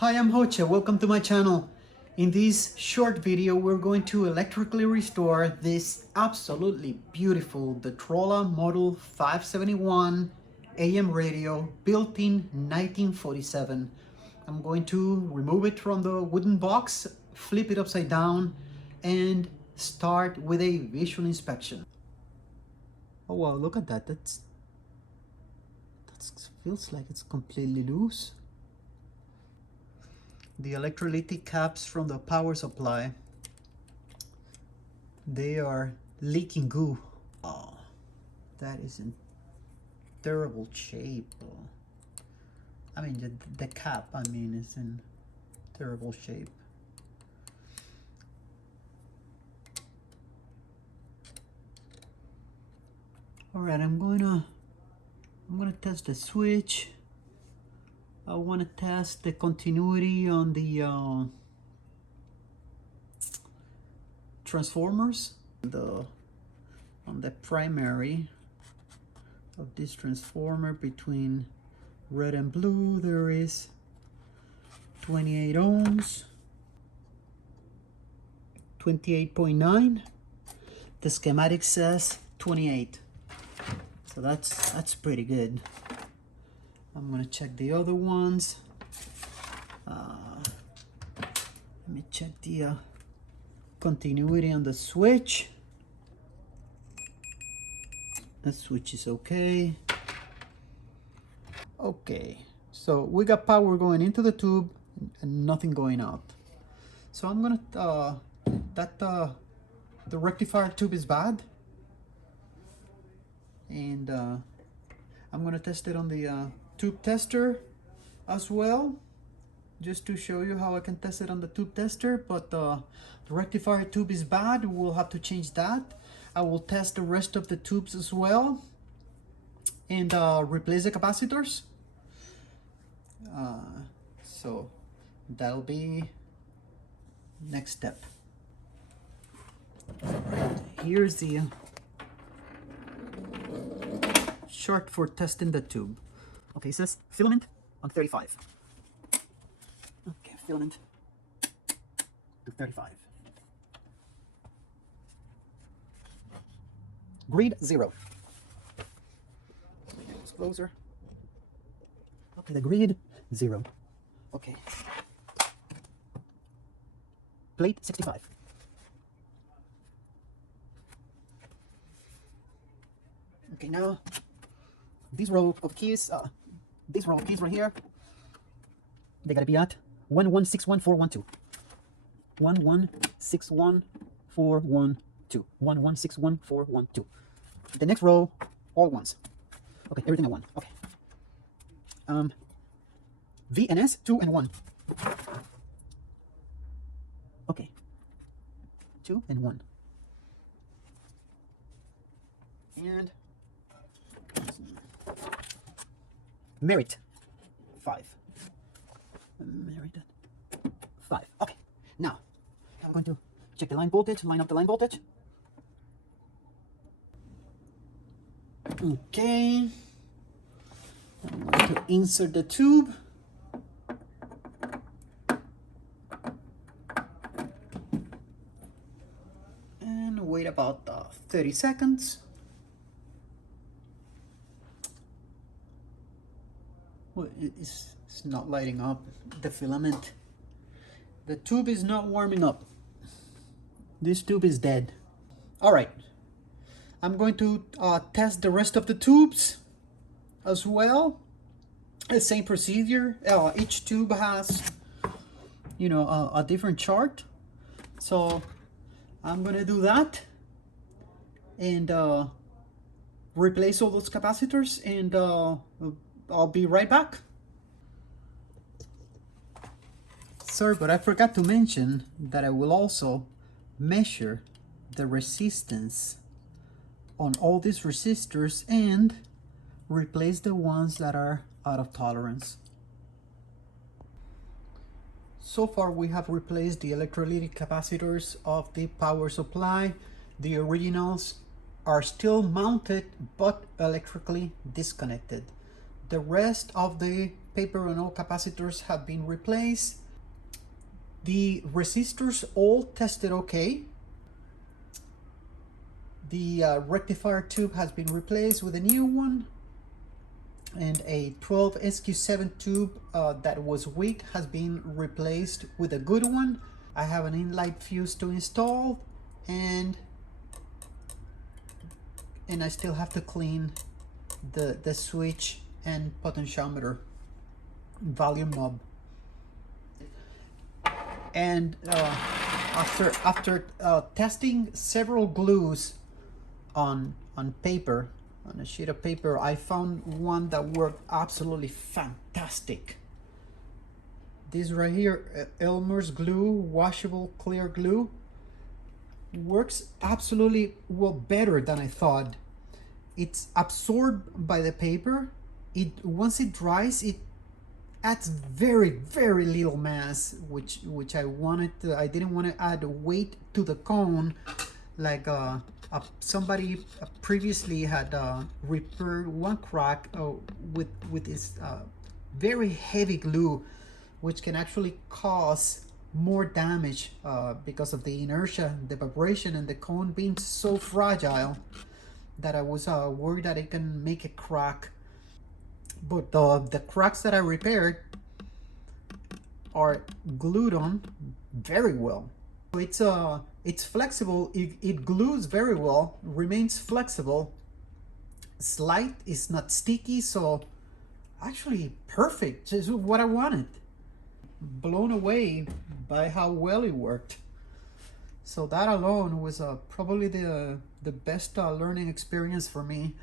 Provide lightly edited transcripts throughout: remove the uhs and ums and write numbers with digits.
Hi, I'm Hoche. Welcome to my channel. In this short video, we're going to electrically restore this absolutely beautiful Detrola Model 571 AM radio built in 1947. I'm going to remove it from the wooden box, flip it upside down, and start with a visual inspection. Oh wow, look at that. That feels like it's completely loose. The electrolytic caps from the power supply, they are leaking goo. Oh, that is in terrible shape. I mean, the cap, is in terrible shape. All right, I'm gonna test the switch. I want to test the continuity on the transformers. On the primary of this transformer between red and blue, there is 28 ohms, 28.9. The schematic says 28, so that's pretty good. I'm gonna check the other ones. Let me check the continuity on the switch. The switch is okay. Okay, so we got power going into the tube and nothing going out. So I'm gonna the rectifier tube is bad, and I'm gonna test it on the tube tester as well, just to show you how I can test it on the tube tester. But the rectifier tube is bad. We'll have to change that. I will test the rest of the tubes as well and replace the capacitors. So that'll be next step. Here's the chart for testing the tube. Okay, it says filament on 35. Okay, filament to 35. Grid 0. It's closer. Okay, the grid 0. Okay. Plate 65. Okay, now this row of keys right here, they gotta be at 1161412. 1161412. 1161412. The next row, all ones. Okay, everything at 1. Okay. V and S, 2 and 1. Okay. 2 and 1. And merit 5. Merit 5. Okay. Now I'm going to check the line voltage, line up the line voltage. Okay. I'm going to insert the tube. And wait about 30 seconds. Well, it's not lighting up, the filament. The tube is not warming up. This tube is dead. All right, I'm going to test the rest of the tubes as well. The same procedure. Each tube has, a different chart. So I'm gonna do that and replace all those capacitors, and I'll be right back. Sir, but I forgot to mention that I will also measure the resistance on all these resistors and replace the ones that are out of tolerance. So far we have replaced the electrolytic capacitors of the power supply. The originals are still mounted but electrically disconnected. The rest of the paper and oil capacitors have been replaced. The resistors all tested okay. The rectifier tube has been replaced with a new one, and a 12 SQ7 tube that was weak has been replaced with a good one. I have an inlight fuse to install, and I still have to clean the switch and potentiometer volume knob. And after testing several glues on paper, on a sheet of paper, I found one that worked absolutely fantastic. This right here, Elmer's glue, washable clear glue, works absolutely well, better than I thought. It's absorbed by the paper. Once it dries, it adds very little mass, which I wanted to, I didn't want to add weight to the cone like somebody previously had repaired one crack with this very heavy glue, which can actually cause more damage because of the inertia, the vibration, and the cone being so fragile that I was worried that it can make a crack. But the cracks that I repaired are glued on very well. It's flexible. It glues very well, remains flexible. It's light, it's not sticky, so actually perfect. Just what I wanted. Blown away by how well it worked. So that alone was probably the best learning experience for me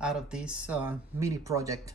out of this mini project.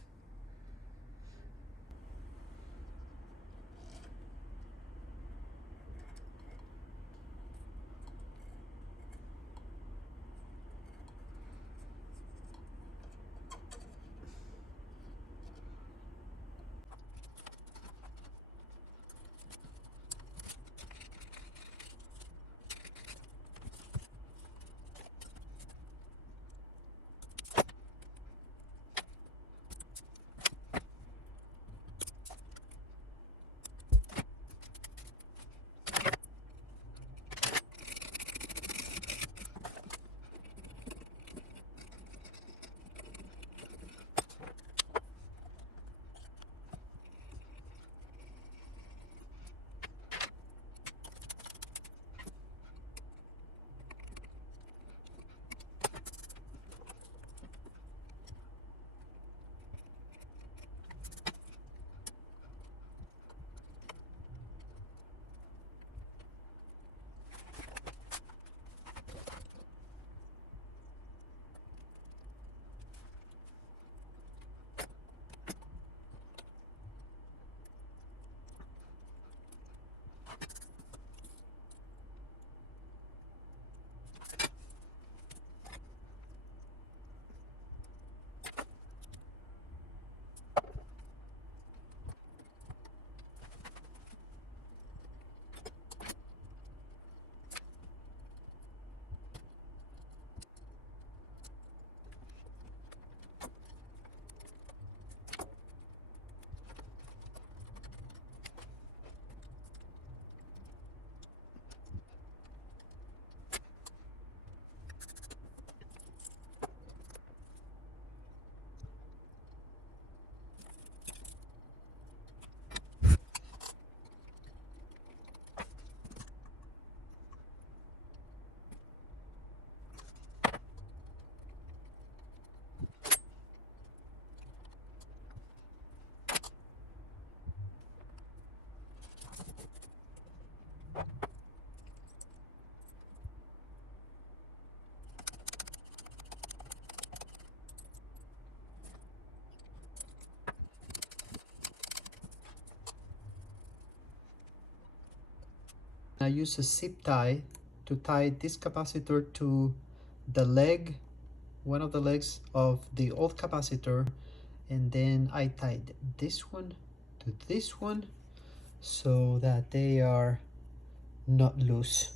I use a zip tie to tie this capacitor to the leg, one of the legs of the old capacitor, and then I tied this one to this one so that they are not loose.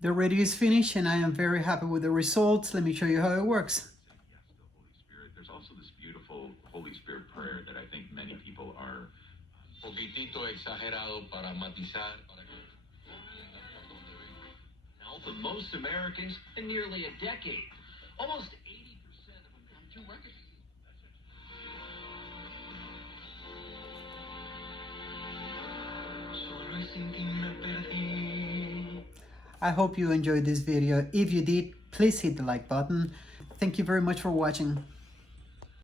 The radio is finished and I am very happy with the results. Let me show you how it works. There's also this beautiful Holy Spirit prayer that I think many people are poquitito exagerado para matizar. Health of most Americans in nearly a decade. Almost 80% of them come to record. I hope you enjoyed this video. If you did, please hit the like button. Thank you very much for watching.